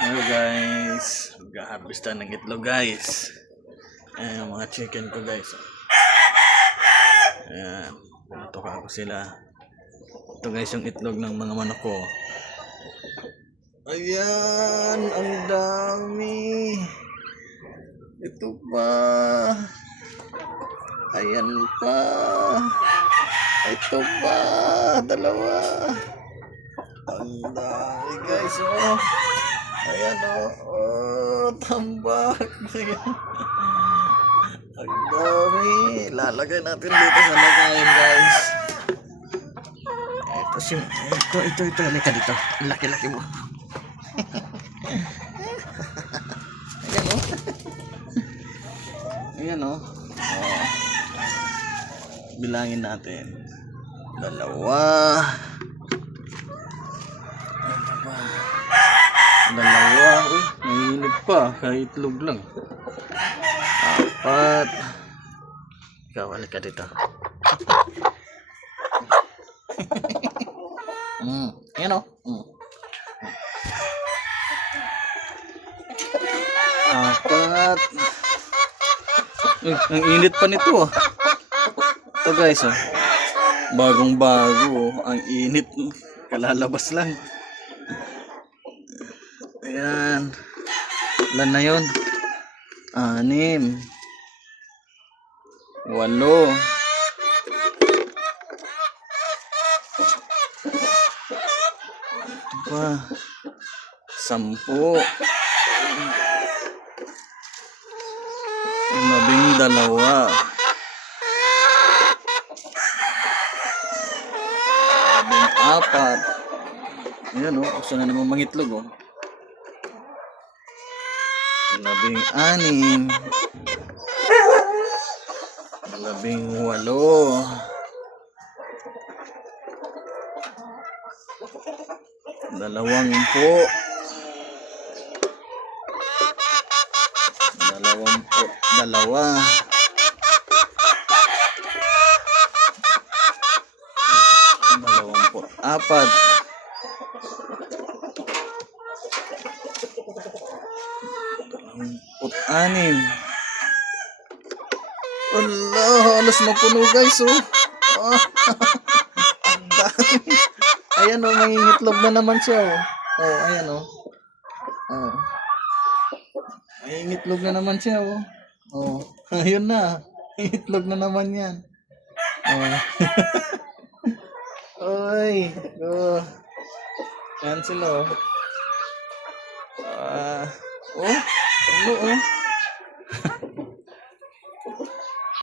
Hello guys, mag-harvestan ng itlog guys. Ayan yung mga chicken ko guys. Ayan, pinatuka ko sila. Ito guys yung itlog ng mga manok ko. Ayan, ang dami. Ito pa. Ayan pa. Ito pa, dalawa. Ang dami guys, oh. Ayan, oh, tambak. Ang dami. Lalagay natin dito sa lagayan guys. Ito. Halika dito. Laki-laki mo. Ayan, oh. Ayan, oh. Oh. Bilangin natin. Dalawa. Uy, mainit pa. Kahit itlog lang. Apat. Ikaw, halika dito. Ayan, oh. Apat. Ang init pa nito, oh. Ito guys, oh. Bagong bago, oh. Ang init. Kalalabas lang. Ayan. Ilan na yun? 6. 8. Pa. 10. 12. 14. Ayan, oh. Gusto na naman mangitlog, oh. 16. 18. 24. Allah, halos mapuno guys, oh. Ang dami. Ayan, oh, mangingitlog na naman siya, oh. Oh, ayan, oh. Oh. Mangingitlog na naman siya, oh. Oh, ayun na. Itlog na naman yan. Oh. Oy. Oh. Yan sila, oh. Oh, ano, oh.